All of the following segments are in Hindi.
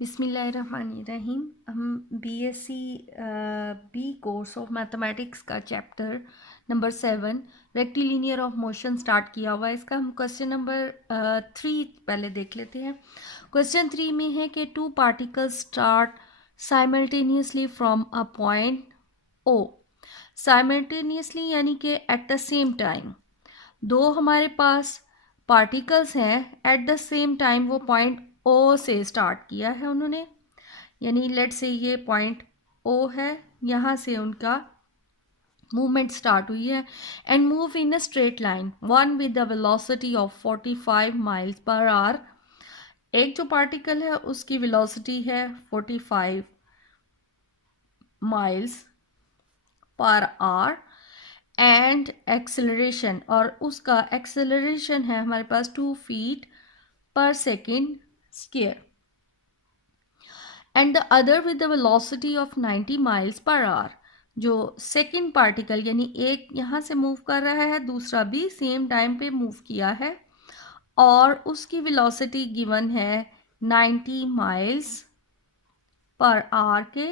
बिस्मिल्लाहिर्रहमानिर्रहीम। हम BSc B course of mathematics का chapter number 7 rectilinear of motion start किया हुआ है। इसका हम क्वेश्चन नंबर 3 पहले देख लेते हैं। क्वेश्चन 3 में है कि two particles start simultaneously from a point O. Simultaneously यानी कि एट द सेम टाइम दो हमारे पास पार्टिकल्स हैं, एट द सेम टाइम वो पॉइंट ओ से स्टार्ट किया है उन्होंने, यानी लेट से ये पॉइंट ओ है, यहाँ से उनका मूवमेंट स्टार्ट हुई है and move in a straight line one with the velocity of 45 miles per hour. एक जो पार्टिकल है उसकी वेलोसिटी है 45 miles per hour and acceleration, और उसका एक्सेलरेशन है हमारे पास 2 feet per second square and the other with the velocity of 90 miles per hour. जो सेकेंड पार्टिकल यानी एक यहाँ से मूव कर रहा है, दूसरा भी सेम टाइम पे मूव किया है और उसकी वेलोसिटी गिवन है 90 माइल्स पर आवर के,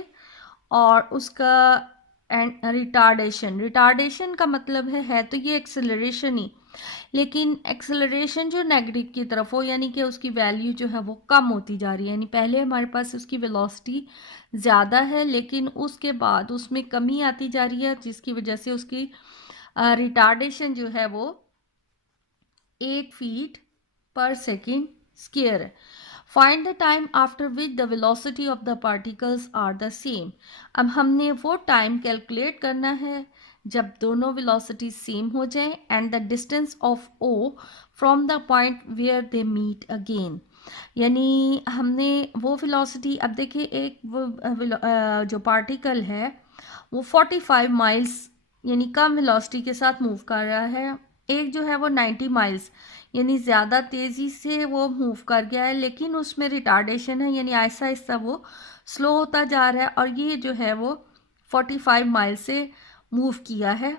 और उसका एंड रिटार्डेशन का मतलब है तो ये एक्सेलरेशन ही, लेकिन एक्सेलरेशन जो नेगेटिव की तरफ हो, यानी कि उसकी वैल्यू जो है वो कम होती जा रही है। यानी पहले हमारे पास उसकी वेलोसिटी ज़्यादा है लेकिन उसके बाद उसमें कमी आती जा रही है, जिसकी वजह से उसकी रिटार्डेशन जो है वो 8 फीट पर सेकेंड स्क्वायर है। Find the time after which the velocity of the particles are the same. अब हमने वो टाइम कैलकुलेट करना है जब दोनों वेलोसिटी सेम हो जाएं and the distance of O from the point where they meet again. यानी हमने वो वेलोसिटी, अब देखिए एक वो जो पार्टिकल है वो 45 माइल्स यानी कम वेलोसिटी के साथ मूव कर रहा है, एक जो है वो 90 माइल्स यानी ज़्यादा तेज़ी से वो मूव कर गया है, लेकिन उसमें रिटार्डेशन है यानी आहिस्ता आहिस्ता वो स्लो होता जा रहा है, और ये जो है वो 45 माइल से मूव किया है।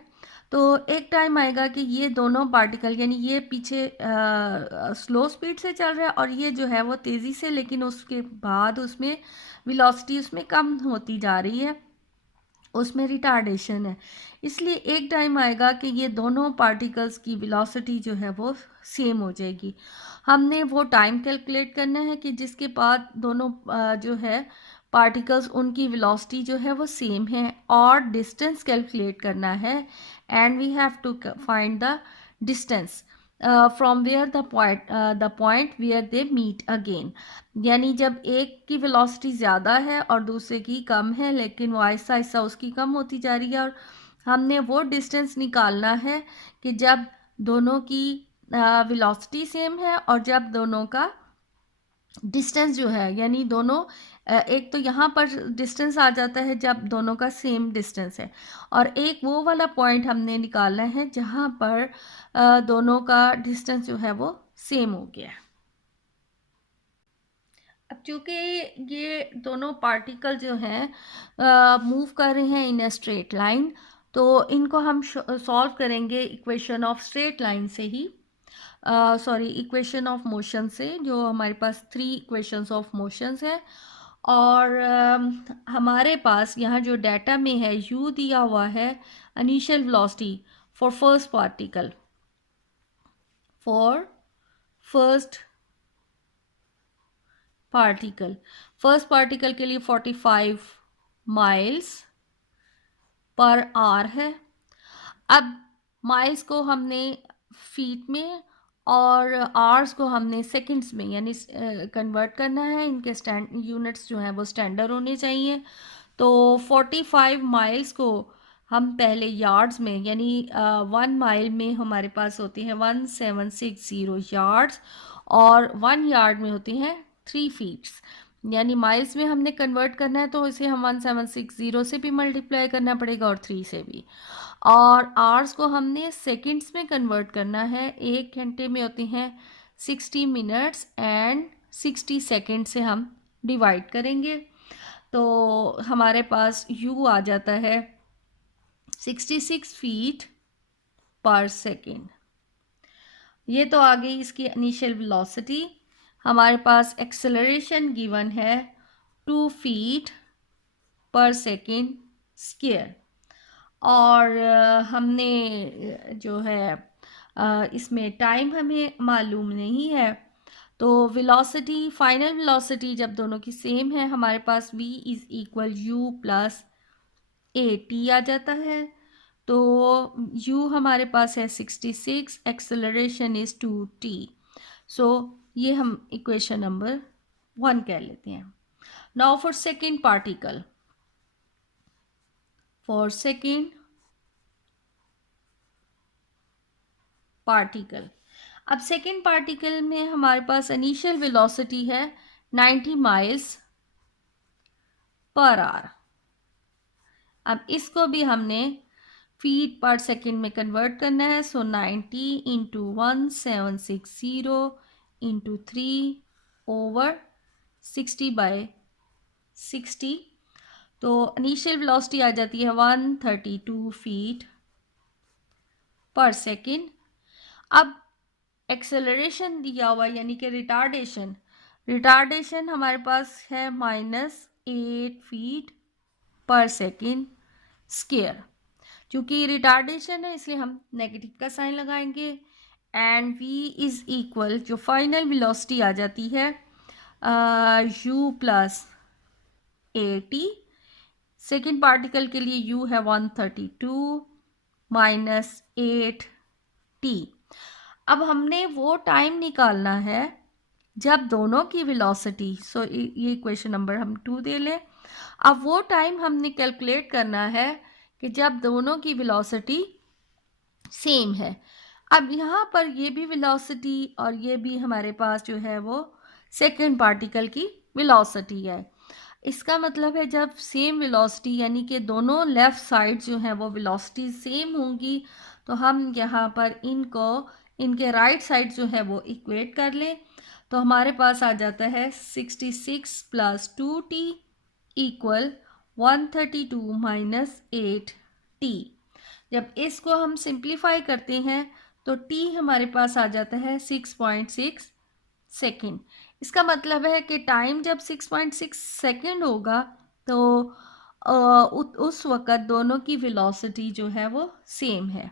तो एक टाइम आएगा कि ये दोनों पार्टिकल यानी ये पीछे स्लो स्पीड से चल रहा है और ये जो है वो तेज़ी से, लेकिन उसके बाद उसमें वेलोसिटी उसमें कम होती जा रही है, उसमें रिटार्डेशन है। इसलिए एक टाइम आएगा कि ये दोनों पार्टिकल्स की वेलोसिटी जो है वो सेम हो जाएगी। हमने वो टाइम कैलकुलेट करना है कि जिसके बाद दोनों जो है पार्टिकल्स उनकी वेलोसिटी जो है वो सेम है, और डिस्टेंस कैलकुलेट करना है and we have to find the distance from where the point where they meet again. यानी जब एक की वेलोसिटी ज़्यादा है और दूसरे की कम है, लेकिन वो आहिस्ता आहिस्ता उसकी कम होती जा रही है, और हमने वो डिस्टेंस निकालना है कि जब दोनों की वेलोसिटी सेम है और जब दोनों का डिस्टेंस जो है, यानी दोनों एक तो यहाँ पर डिस्टेंस आ जाता है जब दोनों का सेम डिस्टेंस है, और एक वो वाला पॉइंट हमने निकालना है जहाँ पर दोनों का डिस्टेंस जो है वो सेम हो गया है। अब चूंकि ये दोनों पार्टिकल जो हैं मूव कर रहे हैं इन अ स्ट्रेट लाइन, तो इनको हम सॉल्व करेंगे इक्वेशन ऑफ स्ट्रेट लाइन से ही, सॉरी इक्वेशन ऑफ मोशन से, जो हमारे पास 3 इक्वेशंस ऑफ मोशंस है। और हमारे पास यहाँ जो डाटा में है u दिया हुआ है initial velocity for first particle, for first particle, first particle के लिए 45 माइल्स पर आवर है। अब माइल्स को हमने फीट में और आवर्स को हमने सेकंड्स में यानी कन्वर्ट करना है, इनके स्टैंड यूनिट्स जो हैं वो स्टैंडर्ड होने चाहिए। तो 45 माइल्स को हम पहले यार्ड्स में, यानी 1 माइल में हमारे पास होती हैं 1760 यार्ड्स, और 1 यार्ड में होती हैं 3 फीट्स। यानी माइल्स में हमने कन्वर्ट करना है तो इसे हम 1760 से भी मल्टीप्लाई करना पड़ेगा और 3 से भी, और आवर्स को हमने सेकंड्स में कन्वर्ट करना है। 1 घंटे में होती हैं 60 मिनट्स एंड 60 सेकंड से हम डिवाइड करेंगे, तो हमारे पास u आ जाता है 66 फीट पर सेकेंड। ये तो आ गई इसकी इनिशियल वेलोसिटी। हमारे पास एक्सेलरेशन गिवन है 2 feet per second square। और हमने जो है इसमें टाइम हमें मालूम नहीं है, तो वेलोसिटी, फाइनल वेलोसिटी जब दोनों की सेम है, हमारे पास v is equal u plus A T आ जाता है। तो u हमारे पास है 66, एक्सेलरेशन इज 2t। सो ये हम इक्वेशन नंबर 1 कह लेते हैं। Now for second particle, for second particle, अब सेकेंड पार्टिकल में हमारे पास इनिशियल वेलोसिटी है 90 माइल्स पर आवर। अब इसको भी हमने फीट पर सेकेंड में कन्वर्ट करना है। सो 90 इंटू 1760 इंटू 3 ओवर 60/60, तो इनिशियल वेलोसिटी आ जाती है 132 फीट पर सेकेंड। अब एक्सेलरेशन दिया हुआ यानी कि रिटार्डेशन हमारे पास है -8 फीट पर सेकेंड स्क्वायर। क्योंकि रिटार्डेशन है इसलिए हम नेगेटिव का साइन लगाएंगे। एंड v इज इक्वल, जो फाइनल वेलोसिटी आ जाती है u plus A T. Second particle के लिए u है 132 माइनस 8t। अब हमने वो टाइम निकालना है जब दोनों की वेलोसिटी, सो ये क्वेश्चन नंबर हम 2 दे लें। अब वो टाइम हमने कैलकुलेट करना है कि जब दोनों की वेलोसिटी सेम है। अब यहाँ पर ये भी वेलोसिटी और ये भी हमारे पास जो है वो सेकेंड पार्टिकल की वेलोसिटी है। इसका मतलब है जब सेम वेलोसिटी यानी कि दोनों लेफ़्ट साइड जो हैं वो वेलोसिटी सेम होंगी, तो हम यहाँ पर इनके राइट साइड जो है वो इक्वेट कर लें। तो हमारे पास आ जाता है 66 plus 2t equal 132 minus 8t। जब इसको हम सिंप्लीफाई करते हैं तो t हमारे पास आ जाता है 6.6 सेकेंड। इसका मतलब है कि टाइम जब 6.6 सेकेंड होगा तो उस वक़्त दोनों की वेलोसिटी जो है वो सेम है,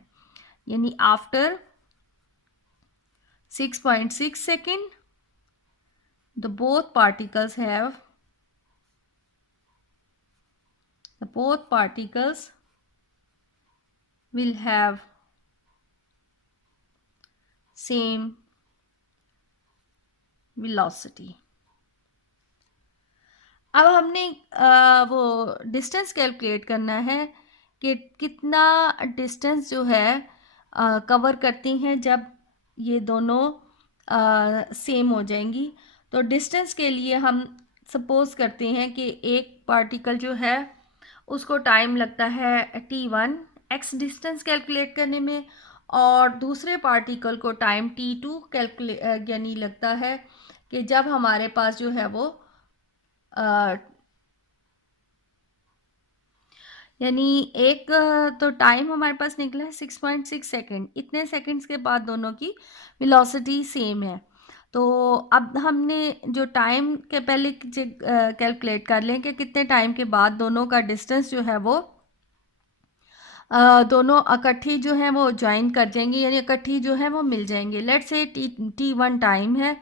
यानी after 6.6 second the both particles will have same velocity। अब हमने वो डिस्टेंस कैलकुलेट करना है कि कितना डिस्टेंस जो है कवर करती हैं जब ये दोनों सेम हो जाएंगी। तो डिस्टेंस के लिए हम सपोज करते हैं कि एक पार्टिकल जो है उसको टाइम लगता है t1 x डिस्टेंस कैलकुलेट करने में, और दूसरे पार्टिकल को टाइम t2 कैलकुलेट यानी लगता है कि जब हमारे पास जो है वो यानी एक तो टाइम हमारे पास निकला है 6.6 सेकेंड। इतने सेकेंड्स के बाद दोनों की वेलोसिटी सेम है। तो अब हमने जो टाइम के पहले कैलकुलेट कर लें कि कितने टाइम के बाद दोनों का डिस्टेंस जो है वो दोनों इकट्ठी जो है वो ज्वाइन कर जाएंगे, यानी इकट्ठी जो है वो मिल जाएंगे। लेट्स से t1 टाइम है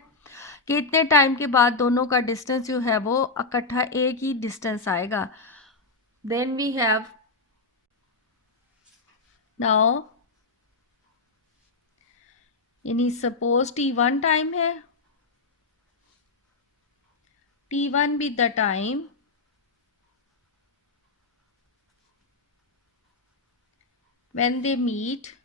कि इतने टाइम के बाद दोनों का डिस्टेंस जो है वो इकट्ठा एक ही डिस्टेंस आएगा। देन वी हैव नाउ, यानी सपोज t1 टाइम है, t1 be the time when they meet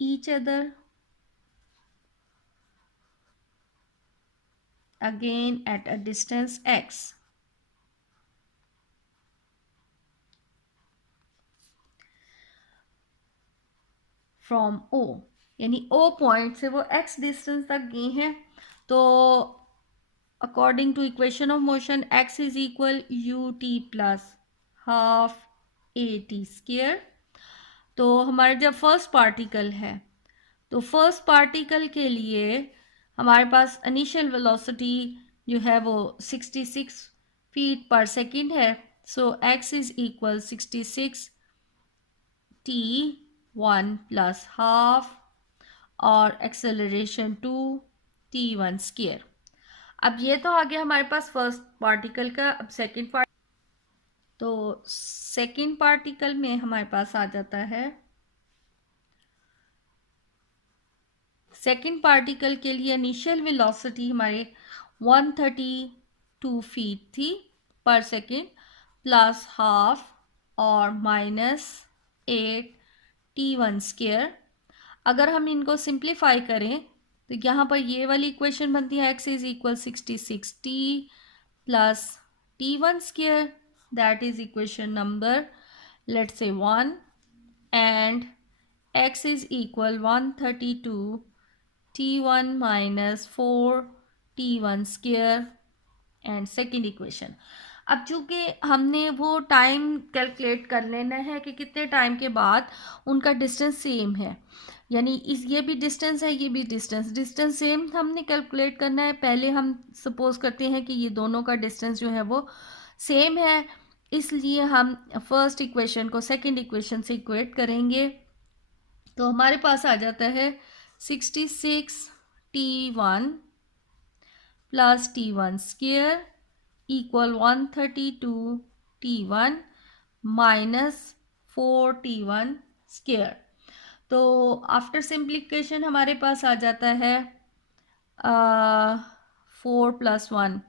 each other again at a distance x। From O, यानी O पॉइंट से वो x डिस्टेंस तक गए हैं। तो according to equation of motion x is equal ut plus half a t square. तो हमारा जब फर्स्ट पार्टिकल है तो फर्स्ट पार्टिकल के लिए हमारे पास इनिशियल वेलोसिटी जो है वो 66 फीट पर सेकेंड है. सो x is equal 66 t1 plus half और एक्सेलरेशन 2 t1 स्क्वायर. अब ये तो आ गया हमारे पास फर्स्ट पार्टिकल का. अब सेकेंड पार्ट, तो सेकेंड पार्टिकल में हमारे पास आ जाता है, सेकेंड पार्टिकल के लिए इनिशियल वेलोसिटी हमारे 132 फीट थी पर सेकेंड प्लस हाफ और माइनस 8 t1 स्क्वायर. अगर हम इनको सिंप्लीफाई करें तो यहाँ पर ये वाली इक्वेशन बनती है x is equal 66 t plus t1 square, that is equation number let's say 1, and x is equal 132 t1 minus 4 t1 square and second equation. अब चूंकि हमने वो टाइम कैलकुलेट कर लेना है कि कितने टाइम के बाद उनका डिस्टेंस सेम है, यानी इस ये भी डिस्टेंस है, ये भी डिस्टेंस सेम हमने कैलकुलेट करना है. पहले हम सपोज करते हैं कि ये दोनों का डिस्टेंस जो है वो सेम है, इसलिए हम फर्स्ट इक्वेशन को सेकेंड इक्वेशन से इक्वेट करेंगे. तो हमारे पास आ जाता है 66 t1 plus t1 square equal 132 t1 minus 4 t1 square. तो आफ्टर सिंप्लीकेशन हमारे पास आ जाता है 4 plus 1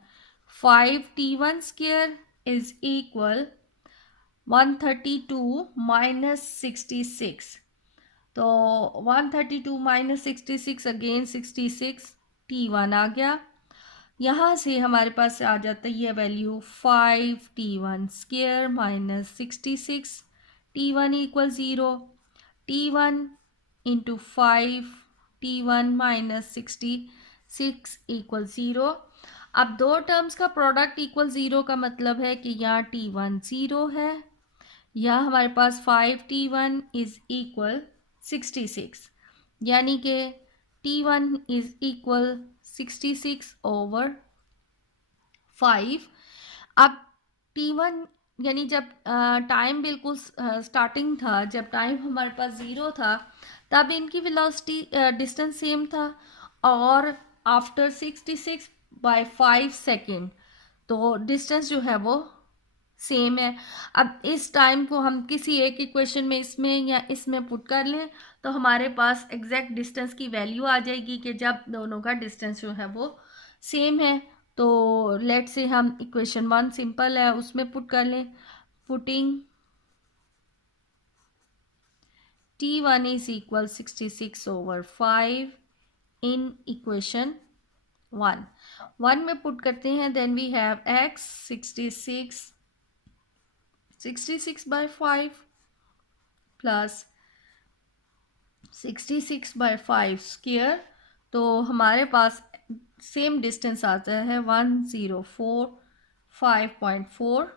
5 t1 square is equal 132 minus 66. तो 132 माइनस 66 अगेन 66 t1 आ गया. यहाँ से हमारे पास आ जाता है ये value 5 t1 square minus 66 t1 equal 0. t1 into 5 t1 minus 66 equal 0. अब दो टर्म्स का प्रोडक्ट इक्वल 0 का मतलब है कि यहाँ t1 0 है, यहाँ हमारे पास 5t1 इज इक्वल 66, यानी कि t1 इज इक्वल 66 ओवर 5. अब t1 यानी जब टाइम बिल्कुल स्टार्टिंग था, जब टाइम हमारे पास 0 था, तब इनकी वेलोसिटी डिस्टेंस सेम था, और आफ्टर 66 बाय 5 सेकेंड तो डिस्टेंस जो है वो सेम है. अब इस टाइम को हम किसी एक इक्वेशन में इसमें या इसमें पुट कर लें तो हमारे पास एग्जैक्ट डिस्टेंस की वैल्यू आ जाएगी कि जब दोनों का डिस्टेंस जो है वो सेम है. तो लेट से हम इक्वेशन 1 सिंपल है उसमें पुट कर लें. Putting t1 is equal 66 over 5 in equation 1 में पुट करते हैं. Then we have x 66 by 5 plus 66 by 5 square. तो हमारे पास सेम डिस्टेंस आता है 1045.4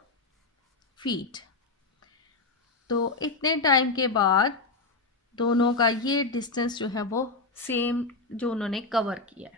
फीट. तो इतने टाइम के बाद दोनों का ये डिस्टेंस जो है वो सेम जो उन्होंने कवर किया है.